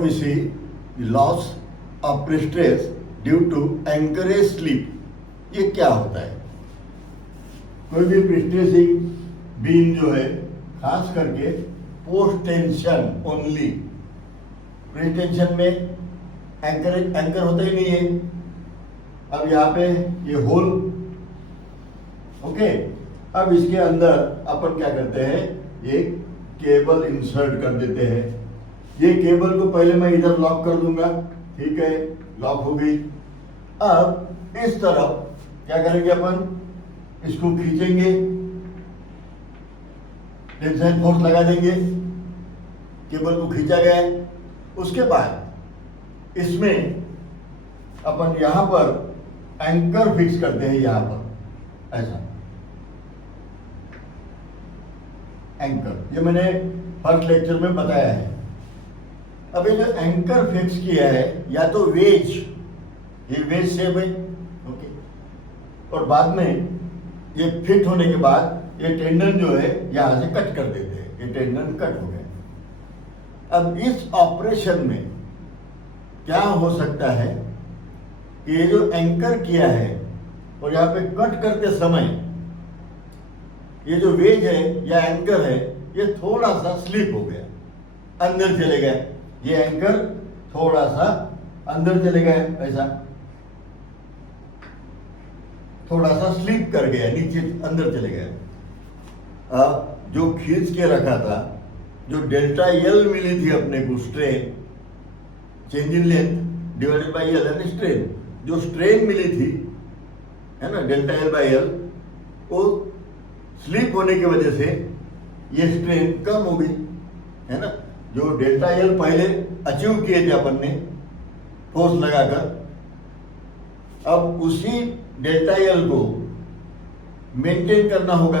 we see the loss of pre-stress due to anchorage slip. ये क्या होता है? कोई भी प्रेस्ट्रेसिंग बीम जो है खास करके post tension only, pre tension में एंकर होता ही नहीं है। अब यहाँ पे ये होल, ओके, अब इसके अंदर अपन क्या करते हैं, ये केबल इंसर्ट कर देते हैं। ये केबल को पहले मैं इधर लॉक कर दूंगा, ठीक है, लॉक हो गई। अब इस तरफ क्या करेंगे अपन, इसको खींचेंगे, टेंशन फोर्स लगा देंगे, केबल को खींचा गया। उसके बाद इसमें अपन यहां पर एंकर फिक्स करते हैं, यहां पर ऐसा एंकर, ये मैंने फर्स्ट लेक्चर में बताया है। अब ये जो एंकर फिक्स किया है, या तो वेज, ये वेज शेप है, ओके, और बाद में ये फिट होने के बाद ये टेंडन जो है यहां से कट कर देते हैं, ये टेंडन कट हो गया। अब इस ऑपरेशन में क्या हो सकता है कि ये जो एंकर किया है और यहाँ पे कट करते समय ये जो वेज है या एंकर है, ये थोड़ा सा स्लिप हो गया, अंदर चले गया। ये एंकर थोड़ा सा अंदर चले गए, ऐसा थोड़ा सा स्लिप कर गया, नीचे अंदर चले गए। जो खींच के रखा था, जो डेल्टा एल मिली थी अपने को strain, change in length divided by L and strain, जो स्ट्रेन मिली थी है ना, डेल्टा एल बाय एल, वो स्लिप होने की वजह से ये स्ट्रेन कम हो गई, है ना। जो डेल्टा एल पहले अचीव किए थे अपन ने फोर्स लगाकर, अब उसी डेल्टा एल को मेंटेन करना होगा,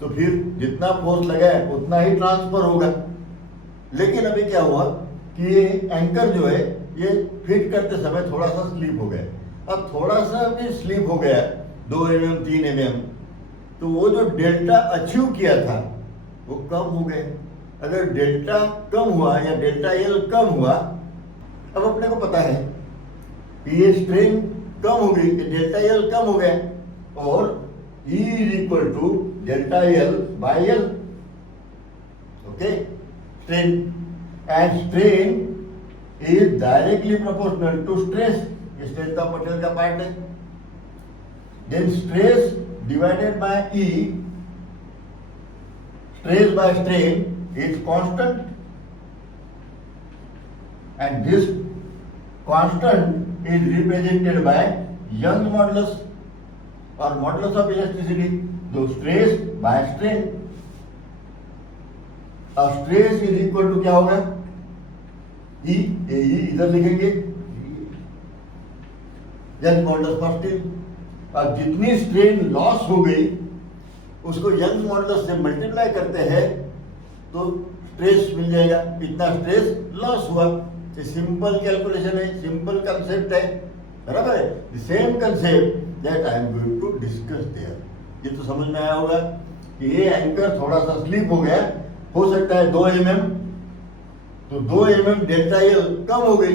तो फिर जितना फोर्स लगाए उतना ही ट्रांसफर होगा। लेकिन अभी क्या हुआ कि ये एंकर जो है ये फिट करते समय थोड़ा सा स्लिप हो गया। अब थोड़ा सा भी स्लिप हो गया 2 mm 3 mm, तो वो जो डेल्टा अचीव किया था वो कम हो गए। अगर डेल्टा कम हुआ या डेल्टा एल कम हुआ, अब अपने को पता है कि ये स्ट्रेन कम हो गई, डेल्टा एल कम हो गया, और E is equal to delta L by L, okay, strain, and strain is directly proportional to stress. Stress का मटेरियल का पार्ट है, then stress divided by E, stress by strain is constant, and this constant is represented by Young's modulus or modulus of elasticity, so stress by strain। अब stress is equal to क्या होगा, E, ये E इधर लिखेंगे, Young's modulus for strain। अब जितनी strain loss हो गई उसको यंग मॉडुलस से मल्टीप्लाई करते हैं तो स्ट्रेस मिल जाएगा, इतना स्ट्रेस लॉस हुआ। ये सिंपल कैलकुलेशन है, सिंपल कंसेप्ट है, बराबर है। The same concept that I am going to discuss there. ये तो समझ में आया होगा कि ये एंकर थोड़ा सा स्लिप हो गया, हो सकता है 2 mm, तो 2 mm डेल्टा एल कम हो गई,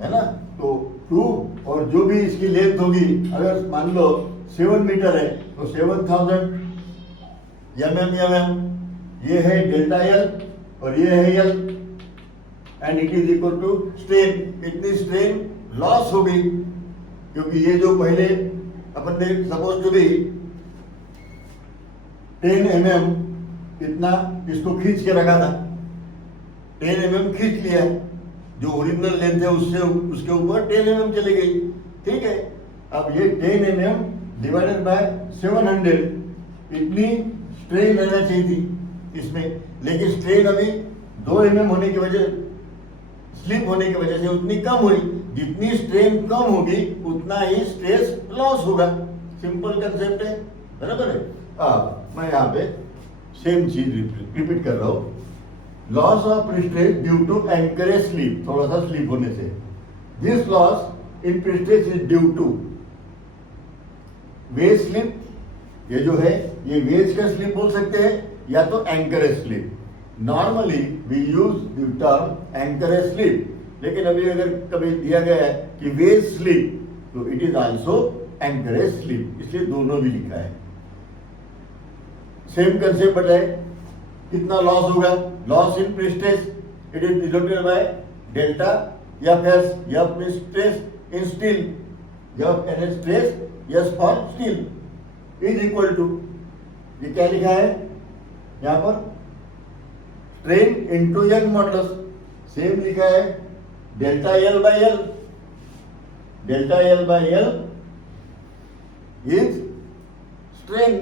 है ना, तो 2 और जो भी इसकी लेंथ होगी, अगर मान लो 7 मीटर है तो 7000 mm, ये है डेल्टा एल और ये है L, and it is equal to strain. इतनी स्ट्रेन लॉस हो गई क्योंकि ये जो पहले अपन ने सपोज टू बी 10 mm इतना इसको खींच के रखा था, 10 mm खींच लिया, जो ओरिजिनल लेंथ है उससे उसके ऊपर 10 mm चली गई, ठीक है। अब ये 10 mm डिवाइडेड बाय 700, इतनी स्ट्रेन रहना चाहिए थी इसमें, लेकिन स्ट्रेन अभी 2 mm होने की वजह, स्लिप होने की वजह से उतनी कम हुई। जितनी स्ट्रेन कम होगी उतना ही स्ट्रेस लॉस होगा, सिंपल कंसेप्ट है, बराबर है। अब मैं यहाँ पे सेम चीज रिपीट कर रहा हूँ, loss of prestress due to anchorage slip, थोड़ा सा स्लिप होने से। This loss in prestress is due to wedge slip, ये जो है ये वेज का स्लिप बोल सकते हैं या तो anchorage slip. Normally we use the term anchorage slip, लेकिन अभी अगर कभी दिया गया है कि वेज स्लीप तो it is also anchorage slip, इसलिए दोनों भी लिखा है। सेम कंसेप्ट बताए, कितना लॉस होगा, loss in prestress it is denoted by delta F S, F means stress in steel, F N S stress S for steel is equal to, ये क्या लिखा है यहां पर, strain into Young modulus, same लिखा है delta L by L, delta L by L is strain,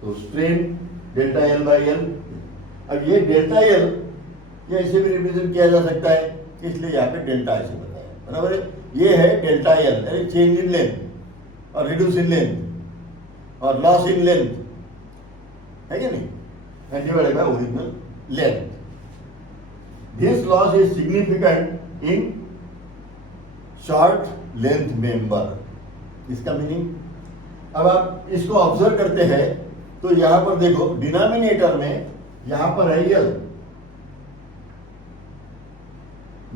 तो strain delta L by L. अब ये डेल्टा एल ये ऐसे भी रिप्रेजेंट किया जा सकता है, इसलिए यहाँ पे डेल्टा ऐसे बताया, बराबर है। ये है डेल्टा एल, यानी चेंज इन लेंथ और रिड्यूस इन लेंथ और लॉस इन लेंथ, है क्या नहीं, and divided by original length. This loss is significant in short length member, इसका मीनिंग। अब आप इसको ऑब्जर्व करते हैं तो यहां पर देखो डिनोमिनेटर में यहां पर है यल,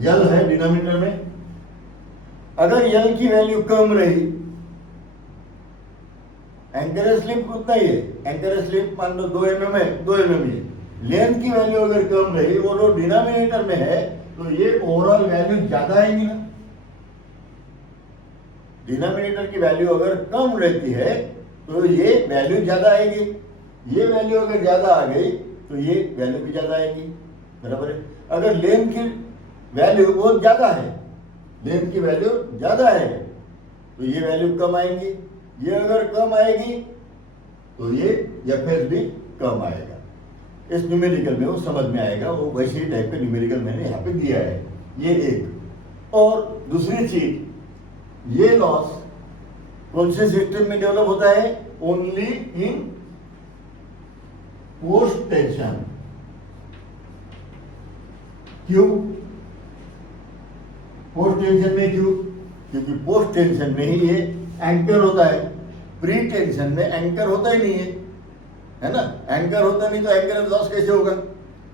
यल है डिनोमिनेटर में, अगर यल की वैल्यू कम रही, एंकरेज स्लिप उतना ही है, एंकरेज स्लिप मान लो 2 mm है, 2 mm है, लेंथ की वैल्यू अगर कम रही और वो डिनोमिनेटर में है तो ये ओवरऑल वैल्यू ज्यादा आएगी ना। डिनोमिनेटर की वैल्यू अगर कम रहती है तो ये वैल्यू ज्यादा आएगी, ये वैल्यू अगर ज्यादा आ गई तो ये वैल्यू भी ज्यादा आएगी, बराबर है। अगर लेंथ की वैल्यू बहुत ज्यादा है, लेंथ की वैल्यू ज्यादा है तो ये वैल्यू कम आएंगी, ये अगर कम आएगी तो ये एफएस भी कम आएगा। इस न्यूमेरिकल में वो समझ में आएगा, वो वैसे ही टाइप का न्यूमेरिकल मैंने यहाँ पे दिया है, ये एक। और दूसरी चीज, ये लॉस कौन से सिस्टम में डेवलप होता है, ओनली इन पोस्ट टेंशन। क्यों पोस्ट टेंशन में, क्यों, क्योंकि पोस्ट टेंशन में ही ये एंकर होता है, प्री टेंशन में एंकर होता ही नहीं है ना, एंकर होता नहीं तो एंकर लॉस कैसे होगा,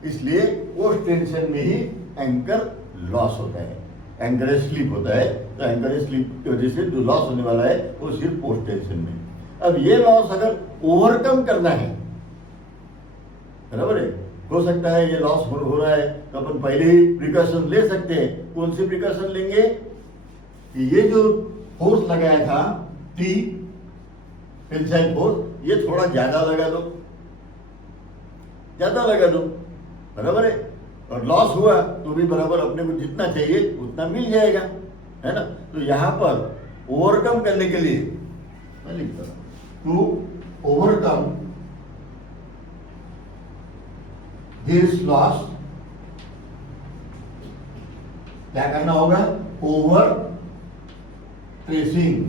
इसलिए पोस्ट टेंशन में ही एंकर लॉस होता है, एंकरेज स्लिप होता है, तो एंकरेज स्लिप की वजह से जो लॉस होने वाला है वो सिर्फ पोस्ट टेंशन में। अब ये लॉस अगर ओवरकम करना है, बराबर है, हो सकता है ये लॉस हो रहा है तो अपन पहले ही प्रिकॉशन ले सकते हैं। कौन सी प्रिकॉशन लेंगे कि ये जो फोर्स लगाया था टी टेंसाइल फोर्स, ये थोड़ा ज्यादा लगा दो, ज्यादा लगा दो, बराबर है, और लॉस हुआ तो भी बराबर अपने को जितना चाहिए उतना मिल जाएगा, है ना। तो यहां पर ओवरकम करने के लिए मैं लिखता हूं, टू ओवरकम दिस लॉस क्या करना होगा, ओवर ट्रेसिंग,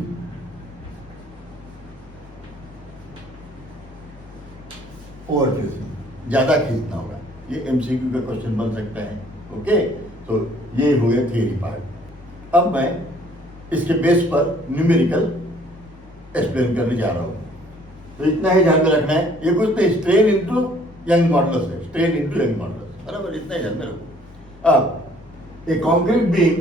ओवर ट्रेसिंग ज्यादा खींचना होगा। ये एमसीक्यू का क्वेश्चन बन सकता है, ओके। तो ये हो गया थियरी पार्ट। अब मैं इसके बेस पर न्यूमेरिकल एक्सप्लेन करने जा रहा हूं, तो इतना ही ध्यान में रखना है, ये कुछ नहीं, स्ट्रेन इनटू यंग मॉडुलस है, स्ट्रेन इनटू यंग मॉडुलस, बराबर, इतना ही ध्यान में रखो। अब a concrete beam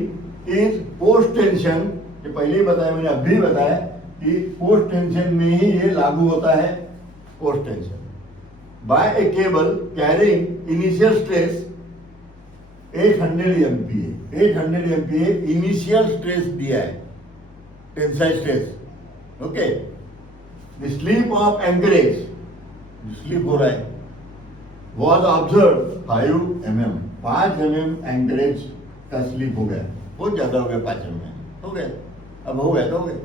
is post tension, ये पहले ही बताया मैंने, अभी बताया कि पोस्ट टेंशन में ही ये लागू होता है, post tension by a cable carrying initial stress 800 MPa, 800 MPa initial stress दिया है, tensile stress, okay. The slip of anchorage, slip हो रहा है, was observed 5 mm, 5 mm anchorage का स्लिप हो गया, बहुत ज्यादा हो गया, 5 mm हो गया, अब हो गया तो हो गया।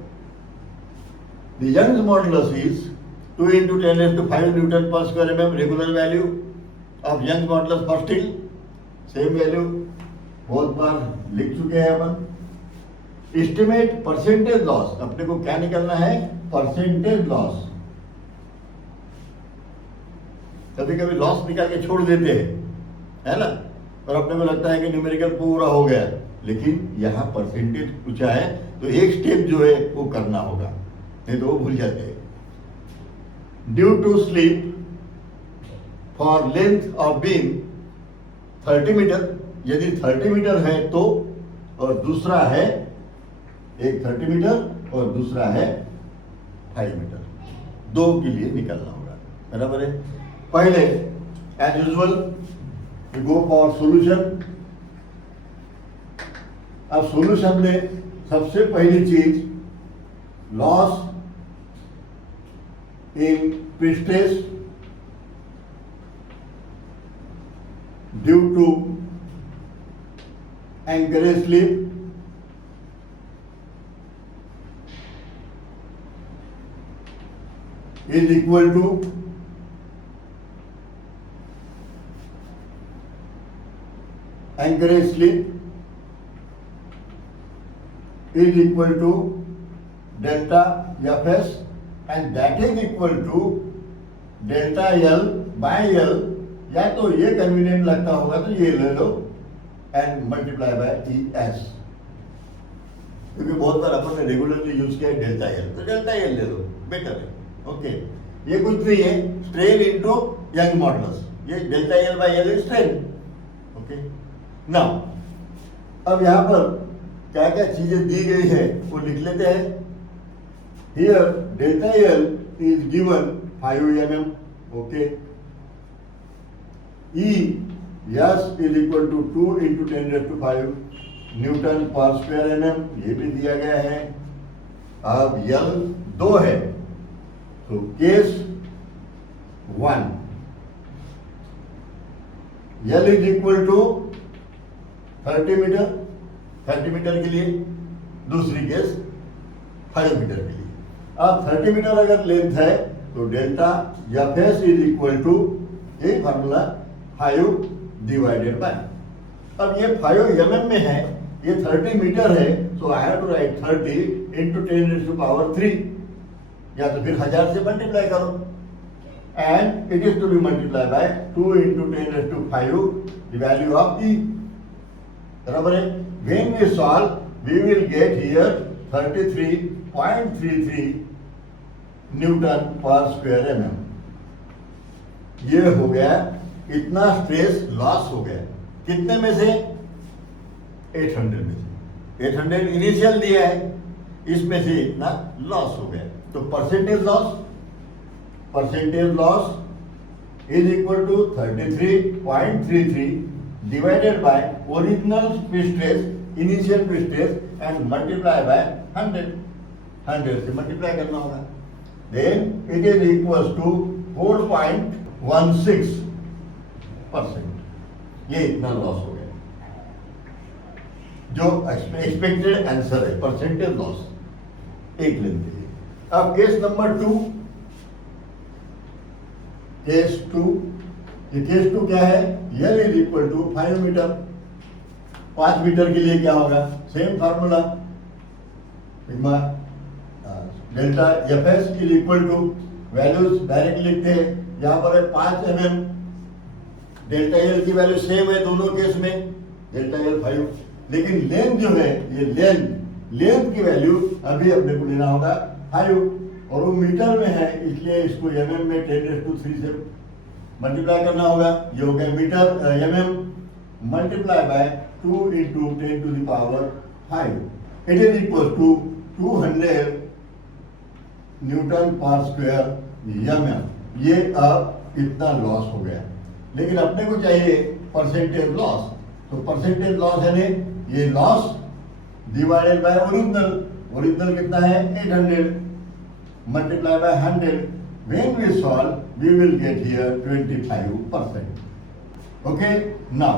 The Young's modulus is 2 into 10 raised to 5 Newton per square mm, regular value of Young's modulus for steel, same value बहुत बार लिख चुके हैं अपन। एस्टिमेट परसेंटेज लॉस, अपने को क्या निकलना है, परसेंटेज लॉस। कभी कभी लॉस निकाल के छोड़ देते हैं, है ना, और अपने को लगता है कि न्यूमेरिकल पूरा हो गया, लेकिन यहाँ परसेंटेज पूछा है तो एक स्टेप जो है वो करना होगा, नहीं तो वो भूल जाते हैं। Due to slip for length of beam 30 metre, यदि 30 मीटर है तो, और दूसरा है एक 30 मीटर और दूसरा है 5 मीटर, दो के लिए निकालना होगा, बराबर है। पहले as usual we go for solution. अब सॉल्यूशन में सबसे पहली चीज loss in prestress due to anchorage slip is equal to anchorage slip is equal to delta Fs and that is equal to delta L by L, या तो ये convenient लगता होगा तो ये ले लो एंड मल्टीप्लाई बाय ES, क्योंकि बहुत बार अपन ने रेगुलरली यूज किया है डेल्टा एल, तो डेल्टा एल ले लो, बेटर है। ओके ये कुछ नहीं है, स्ट्रेन इनटू यंग मॉडुलस, ये delta L by L is strain. Okay now अब यहाँ पर क्या क्या चीजें दी गई है वो लिख लेते हैं। Here delta L is given 5 mm, okay. E s is equal to 2 × 10⁵ newton per square mm, ये भी दिया गया है। अब L 2 है तो case 1 L is equal to 30 metre, 30 metre के लिए, दूसरी केस 5 मीटर के लिए। अब 30 मीटर अगर लेंथ है तो delta Fs is equal to यही फार्मूला 5 डिवाइडेड बाय, अब ये 5 mm में है, ये 30 मीटर है, सो आई हैव टू राइट 30 × 10⁻³ या तो फिर 1000 से मल्टीप्लाई करो and it is to be multiply by 2 × 10⁵ the value of E, बराबर है। When we solve we will get here 33.33 newton per square mm। ये हो गया, इतना स्ट्रेस लॉस हो गया, कितने में से 800 में से, 800 इनिशियल दिया है, इसमें से इतना लॉस हो गया, तो percentage loss is equal to 33.33 divided by original stress, initial stress and multiply by 100 से मल्टीप्लाई करना होगा, then it is equal to 4.16%। ये इतना लॉस हो गया, जो एक्सपेक्टेड आंसर है परसेंटेज लॉस एक लेंथ के लिए। अब केस नंबर 2, केस 2 क्या है, L is equal to 5 metre, 5 metre के लिए क्या होगा, same formula, delta Fs is equal to, values direct लिखते हैं, यहाँ पर है 5 mm, डेल्टा एल की वैल्यू सेम है दोनों केस में, डेल्टा एल 5, लेकिन लेंथ जो है, ये लेंथ की वैल्यू अभी अपने को लेना होगा 5, और वो मीटर में है इसलिए इसको mm में 10⁻³ से मल्टीप्लाई करना होगा, ये हो गया metre mm multiply by 2 × 10⁵, it is equal to 200 newton per square mm। ये अब इतना लॉस हो गया, लेकिन अपने को चाहिए परसेंटेज लॉस, तो परसेंटेज लॉस है ने ये लॉस डिवाइडेड बाय ओरिजिनल कितना है 800 multiply by 100, when we solve we will get here 25%। Okay now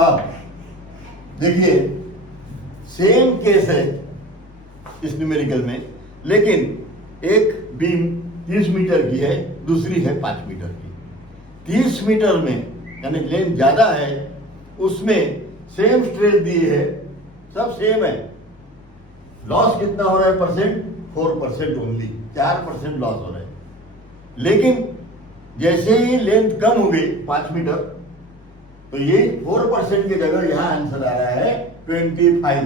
अब देखिए सेम केस है इस न्यूमेरिकल में, लेकिन एक बीम 30 मीटर की है, दूसरी है 5 मीटर की। 30 मीटर में यानी लेंथ ज्यादा है, उसमें सेम स्ट्रेस दी है, सब सेम है, लॉस कितना हो रहा है परसेंट, 4% ओनली, 4% लॉस हो रहा है। लेकिन जैसे ही लेंथ कम हो गई 5 मीटर, तो ये 4% की जगह यहां आंसर आ रहा है 25,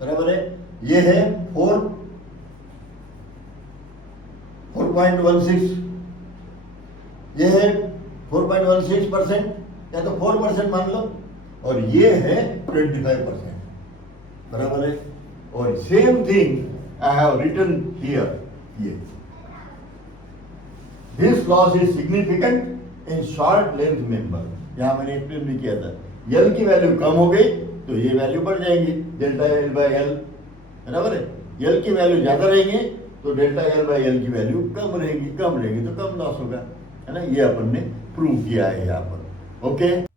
बराबर है। ये है 4.16 ये है 4.16%, या तो 4% मान लो, और ये है 25%, बराबर है। और same thing I have written here, ये this loss is significant in short length member, यहां मैंने एक्सप्लेन भी किया था। यल की वैल्यू कम हो गई तो ये वैल्यू बढ़ जाएंगी, डेल्टा एल बाय एल, बराबर है। यल की वैल्यू ज्यादा रहेंगे तो डेल्टा एल बाय एल की वैल्यू कम रहेगी तो कम लॉस होगा, है ना। ये अपन ने प्रूव किया है यहाँ पर, ओके।